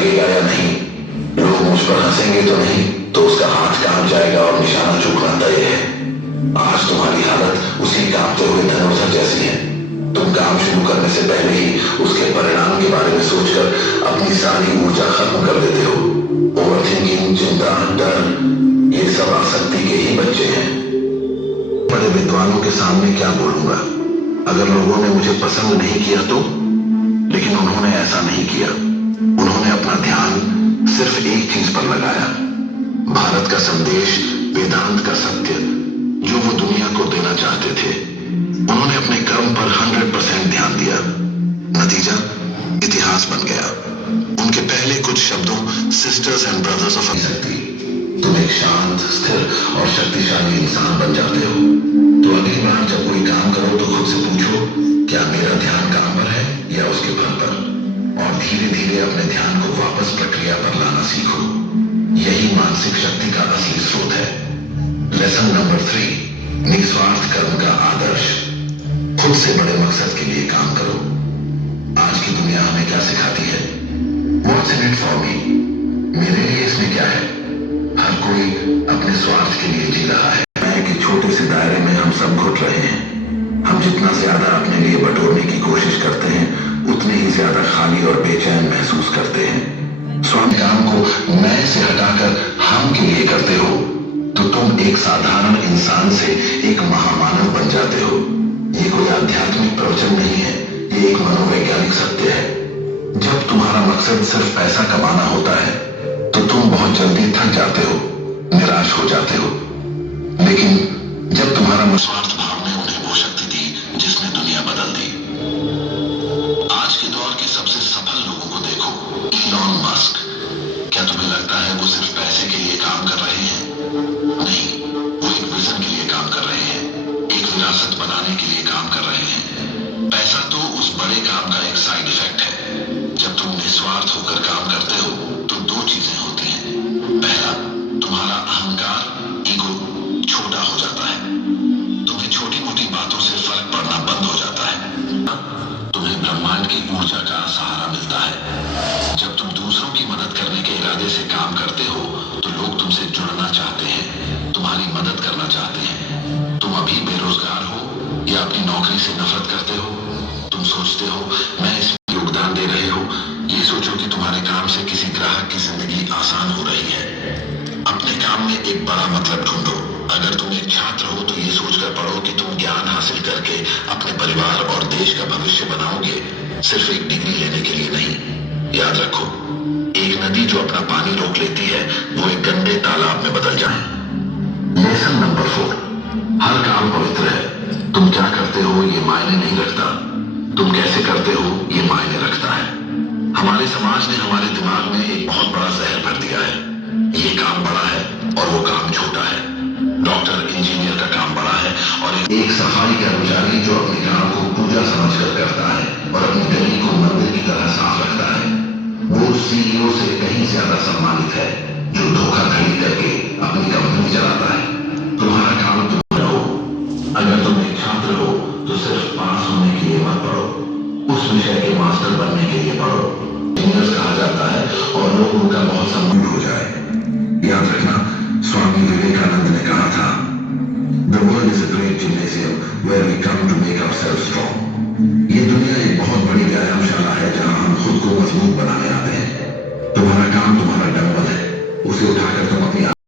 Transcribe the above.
लगेगा या नहीं, लोग मुझ पर हंसेंगे तो नहीं, तो उसका हाथ कांप जाएगा और निशाना चूकना तय है। आज तुम्हारी हालत उसी कांपते हुए धनुषा जैसी है। तुम काम शुरू करने से पहले ही उसके परिणाम के बारे में सोचकर अपनी सारी ऊर्जा खत्म कर देते हो। ओवर थिंकिंग, चिंता, डर, ये सब आसक्ति के ही बच्चे हैं। बड़े विद्वानों के सामने क्या बोलूंगा? अगर लोगों ने मुझे पसंद नहीं किया तो? लेकिन उन्होंने ऐसा नहीं किया। उन्होंने अपना ध्यान सिर्फ एक चीज पर लगाया, भारत का संदेश, वेदांत का सत्य, जो वो दुनिया को देना चाहते थे। उन्होंने अपने कर्म पर 100% ध्यान दिया। नतीजा इतिहास बन गया। उनके पहले कुछ शब्दों, सिस्टर्स एंड ब्रदर्स ऑफ शक्ति, तुम एक शांत, स्थिर और शक्तिशाली इंसान बन जाते हो। तो अगली बार जब कोई काम करो तो खुद से पूछो, क्या मेरा ध्यान काम पर है या उसके फल पर? और धीरे धीरे अपने ध्यान को वापस प्रक्रिया पर लाना सीखो। यही मानसिक शक्ति का असली स्रोत है। लेसन नंबर 3, निस्वार्थ कर्म का आदर्श। खुद से बड़े मकसद के लिए काम करो। आज की दुनिया हमें क्या सिखाती है? What's in it for me? मेरे लिए इसमें क्या है? हर कोई अपने स्वार्थ के लिए जी रहा है। मैं कि छोटे से दायरे में हम सब घुट रहे हैं। हम जितना ज्यादा अपने लिए बटोरने की कोशिश करते हैं, उतने ही ज्यादा खाली और बेचैन महसूस करते हैं। स्वयं काम को मैं से हटाकर हम के लिए करते हो तो तुम एक साधारण इंसान से एक महामानव बन जाते हो। ये कोई आध्यात्मिक प्रवचन नहीं है, ये एक मनोवैज्ञानिक सत्य है। जब तुम्हारा मकसद सिर्फ पैसा कमाना होता है तो तुम बहुत जल्दी थक जाते हो, निराश हो जाते हो। लेकिन जब तुम्हारा निस्वार्थ भाव ने उन्हें वो शक्ति दी जिसने दुनिया बदल दी। आज के दौर के सबसे सफल लोगों को देखो, इलॉन मस्क। क्या तुम्हें लगता है वो सिर्फ पैसे के लिए काम कर रहे हैं? नहीं, वो एक विजन के लिए काम कर रहे हैं, एक विरासत बनाने के लिए काम कर रहे हैं। पैसा तो उस बड़े काम का एक साइड इफेक्ट है। जब तुम निस्वार्थ होकर काम करते हो तो दो चीजें होती हैं। पहला, तुम्हारा अहंकार, ईगो छोटा हो जाता है। तुम्हें छोटी मोटी बातों से फर्क पड़ना बंद हो जाता है। तुम्हें ब्रह्मांड की ऊर्जा का सहारा मिलता है। जब तुम दूसरों की मदद करने के इरादे से काम करते हो तो लोग तुमसे जुड़ना चाहते हैं, तुम्हारी मदद करना चाहते हैं। तुम अभी बेरोजगार हो या अपनी नौकरी से नफरत करते हो, तुम सोचते हो मैं इसमें योगदान दे रहे हो, ये सोचो कि तुम्हारे काम से किसी ग्राहक की जिंदगी आसान हो रही है। अपने काम में एक बड़ा मतलब ढूंढो। अगर तुम एक छात्र हो तो ये सोचकर पढ़ो कि तुम ज्ञान हासिल करके अपने परिवार और देश का भविष्य बनाओगे, सिर्फ एक डिग्री लेने के लिए नहीं। याद रखो, एक नदी जो अपना पानी रोक लेती है वो एक गंदे तालाब में बदल जाए। लेसन नंबर 4, हर काम पवित्र है। तुम क्या करते हो ये मायने नहीं रखता, तुम कैसे करते हो ये मायने रखता है। हमारे समाज ने हमारे दिमाग में एक बहुत बड़ा जहर भर दिया है। ये काम बड़ा है और वो काम छोटा है। डॉक्टर, इंजीनियर का काम बड़ा है और एक सफाई कर्मचारी जो अपने काम को पूजा समझकर करता है और अपनी गली को मंदिर की तरह साफ रखता है, वो सीईओ से कहीं ज्यादा सम्मानित है जो धोखाधड़ी करके अपनी कंपनी चलाता है। तुम्हारा काम तुम रहो। अगर तुम एक छात्र हो तो सिर्फ पास होने के लिए मत पढ़ो, उस विषय के मास्टर बनने के लिए पढ़ो। इंजीनियर्स कहा जाता है और लोग उनका बहुत सम्मान हो जाए। याद रखना, स्वामी विवेकानंद ने कहा था, The world is a great gymnasium where we come to make ourselves strong. ये दुनिया एक बहुत बड़ी व्यायामशाला है जहां हम खुद को मजबूत बनाने आते हैं। तुम्हारा काम तुम्हारा डंबल है, उसे उठाकर